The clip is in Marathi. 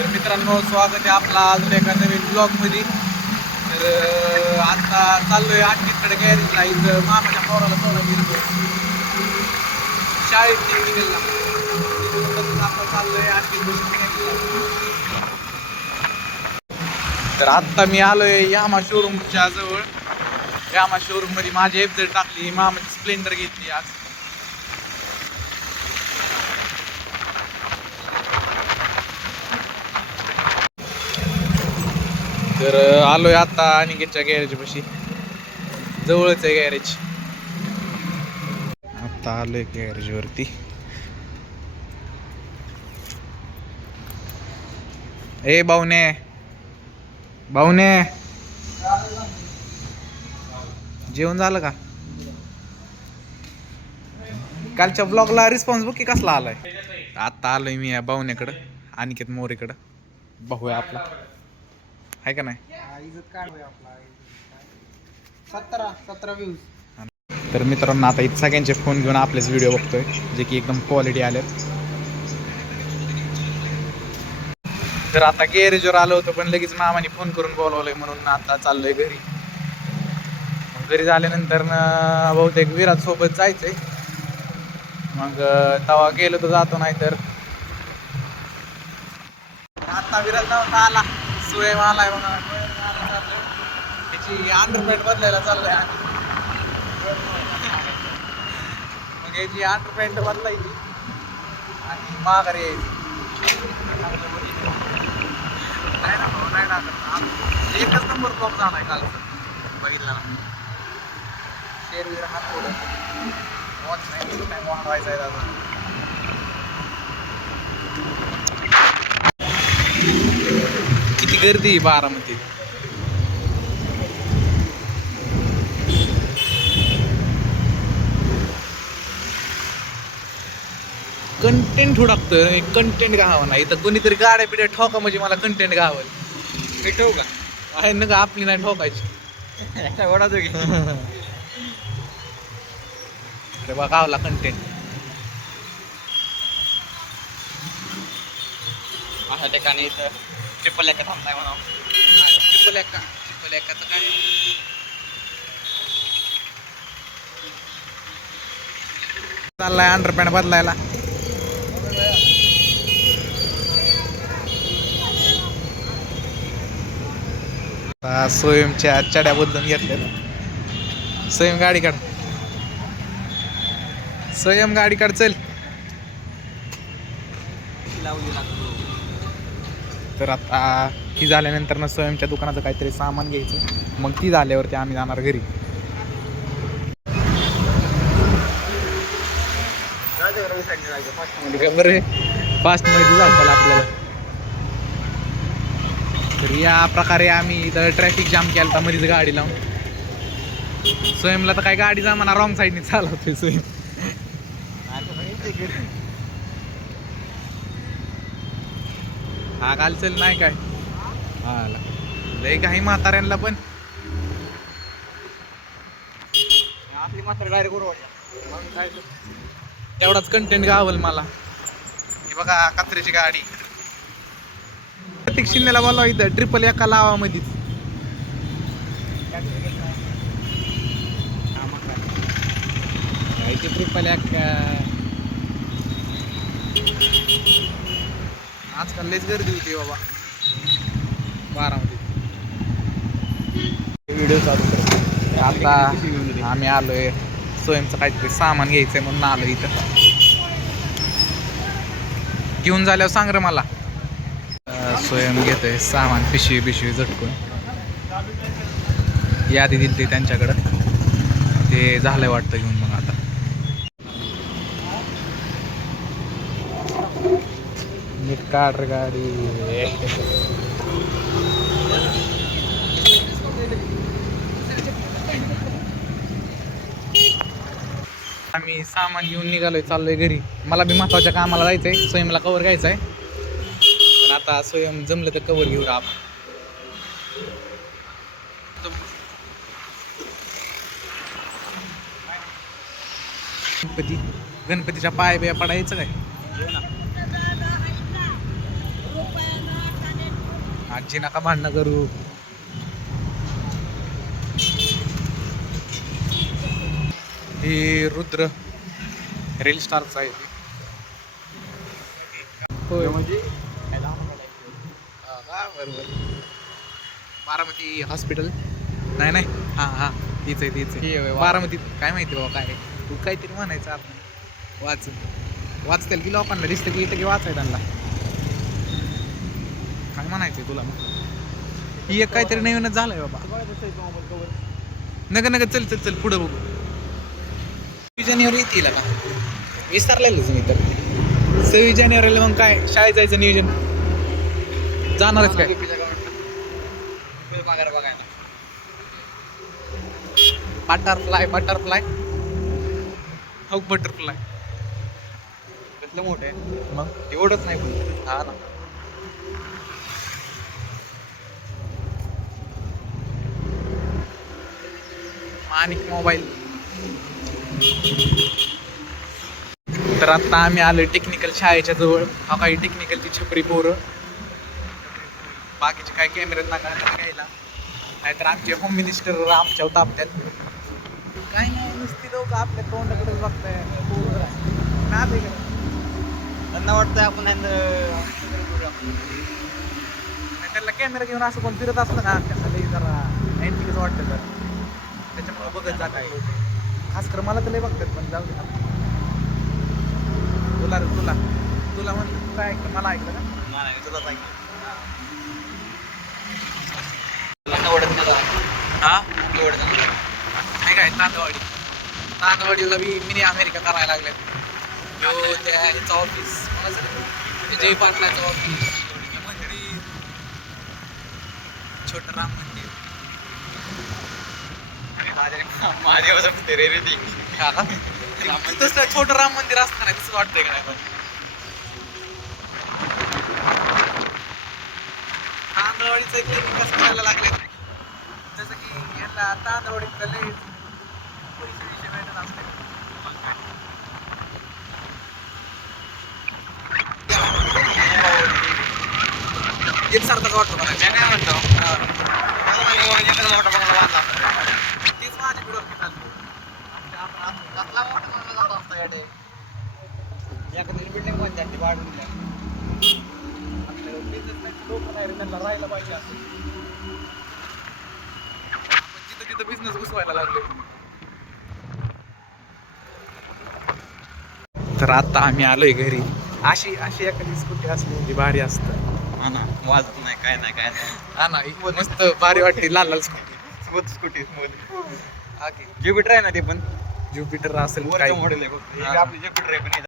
तर मित्रांनो, स्वागत आहे आपला अजून एका नवीन ब्लॉगमध्ये. तर आता चाललोय आणखीकडे गॅरेजला. इथं मामाच्या पोराला सोडा गेलो शाळेत टेक्निकलला. आता चाललोय आणखी. तर आत्ता मी आलोय यामा शोरूमच्या जवळ. यामा शोरूम मध्ये माझी FZ टाकली, मामाची स्प्लेंडर घेतली आज. तर आलोय आता अनिकेतच्या गॅरेज पाशी. जवळच आहे गॅरेज. आता आलोय गॅरेज वरती. ए भाऊने, भाऊने, जेवण झालं का? कालच्या ब्लॉगला रिस्पॉन्स बघ की कसला आलाय. आता आलोय मी या भाऊनेकडं, अनिकेत मोरेकडं. भाऊ आहे आपला, आहे का नाही? 17 व्ह्यूज. तर मित्रांनो, आता इथं सगळ्यांचे फोन घेऊन आपलेच व्हिडिओ बघतोय, जे की एकदम क्वालिटी आलेत. तर आता गॅरेजवर आलो होतो, पण लगेच मामाने फोन करून बोलवलंय, म्हणून आता चाललोय घरी. घरी झाल्यानंतर बहुतेक विराज सोबत जायचंय. मग तवा गेलो तर जातो, नाही तर आता विराज नव्हता आला. स्वयं आलाय म्हणा. त्याची अंडरपॅन्ट बदलायला चाललंय. मग याची अंडरपॅन्ट बदलायची आणि माघारी यायची. नाही ना भाऊ, नाही टाकत. एकच नंबर ब्लॉक झालाय काल, बघितला ना. शेरवीर हा थोडं नाही वाढवायचा आहे दादा. किती गर्दी बारामती. कंटेंट हुडकतोय, कंटेंट गावा नाही. इथं कोणीतरी गाड्या पिढ्या ठोका म्हणजे मला कंटेंट गावल. हे ठेवू का? आहे ना, आपली नाही ठोकायची. अरे बा, गावला कंटेंट. अशा ठिकाणी इथं ट्रिपल एका थांबलाय म्हणा. ट्रिपल एकाचं काय? चाललाय अंडरपॅन्ट बदलायला. स्वयंच्या चड्या बदलून घेतल्या. स्वयं गाडी काढ, स्वयं गाडी काढ, चल. तर आता ती झाल्यानंतर ना स्वयंच्या दुकानाचं काहीतरी सामान घ्यायचं. मग ती झाल्यावरती आम्ही जाणार घरी. बरं, फास्ट मध्ये जायचं आपल्याला. तर या प्रकारे आम्ही इथं ट्रॅफिक जाम केला मध्येच गाडी लावून. स्वयंला तर काय गाडी जमाना, रॉंग साईडने चालवतोय स्वयं. हा घालचल नाही काय. हा लय काही म्हाताऱ्यांना पण आपली मात्र डायरेक्ट बरोबर. मग काय तेवढाच कंटेंट गावल मला. हे बघा कचऱ्याची गाडी. प्रत्येक शिन्याला बोलावा इथं ट्रिपल एका लावा मधीच. ट्रिपल एक आजकाल लयच गर्दी होती बाबा बारामध्ये. व्हिडिओ चालू कर. आता आम्ही आलोय, स्वयंचं काहीतरी सामान घ्यायचंय म्हणून आलो इथं. घेऊन झाल्यावर सांग रे मला. स्वयं घेतोय सामान, पिशवी झटकून. यादी दिली ती त्यांच्याकडं, ते झालंय वाटतं घेऊन. मग आता नीट काढ रे गाडी. आम्ही सामान घेऊन निघालोय, चाललोय घरी. मला बी महत्वाच्या कामाला जायचंय. स्वयंला कवर घ्यायचंय, पण आता स्वयं जमलं तर कवर घेऊ आपण. गणपतीच्या पाय बिया पडायचं काय? आजी नका भांडणं करू. हे रुद्र रील स्टारचा आहे ते. होय. म्हणजे का बरोबर. बारामती हॉस्पिटल नाही नाही, हा हा तीच आहे तीच हे आहे. होय, बारामती काय माहिती बाबा काय तू काहीतरी म्हणायचं आपण वाचतील की लोकांना दिसतं की इथं की वाचाय त्यांना काय म्हणायचंय तुला मग. ही एक काहीतरी नवीनच झालंय बाबा. नका नका चल चल चल पुढं बघू. 26 जानेवारी येतील का विसरलेलंच मी तर. 26 जानेवारीला मग काय शाळेत जायचं नियोजन जाणारच काय. माघार बघायला बटरफ्लाय हो बटरफ्लाय कसलं मोठं आहे. मग एवढंच नाही पण हा ना. माणिक मोबाईल. तर आता आम्ही आलोय टेक्निकल शाळेच्या जवळ. हा काही टेक्निकलची छपरी पोरं. बाकीचे काय कॅमेरे नका घ्यायला नाहीतर आमचे होम मिनिस्टर आमच्या तापत्यात. काय नाही नुसती लोक आपल्या तोंडाकडेच बघताय. त्यांना वाटतं आपण त्याला कॅमेरा घेऊन असं कोण फिरत असलं ना त्यांना लई जरा अँटिकच वाटतं जरा. त्याच्यामुळे बघत जात आहे. खास कर मला तर लई बघतात पण जाऊ दे ना. तुला तुला तुला म्हणतो तू काय ऐकलं मला ऐकलं का. नाही तुला सांगितलं हा काय काय तांदवाडीला बी मिनी अमेरिका करायला लागल्यात. यो त्या ह्याचं ऑफिस जय पाटलाचं ऑफिस मंदिर छोटं राम मंदिर. माझ्यापासून ते रे ती हा का तसं छोटं राम मंदिर असतं नाही तसं वाटतंय का नाही पण. तांदळवाडीचं एक लई विकास करायला लागले. जसं की यांना तांदळवाडीत लई पैसे मिळत असते. एकसारखाच वाटतो मला. मी काय म्हणतो मोठा बंगला बांधला तीच माझी डोक्यात चालली. कसला मोठा बंगला झाला असता याडे एखादी बिल्डिंग बांधली असती वाढून द्या. लोक नाही रे त्यांना राहायला पाहिजे असं. आपण जिथं तिथं बिझनेस घुसवायला लागले. तर आता आम्ही आलोय घरी. अशी अशी एखादी स्कूटी असली म्हणजे भारी असतं. हा ना वाजत नाही काय नाही काय नाही. हा ना ही मस्त भारी वाटते लाल लाल स्कूटी. स्मूथ स्कूटी स्मूथ हा की ज्युपिटर आहे ना ते पण ज्युपिटर असेल वरचं काही. मॉडेल आहे फक्त. हा. हे आपली ज्युपिटर आहे पण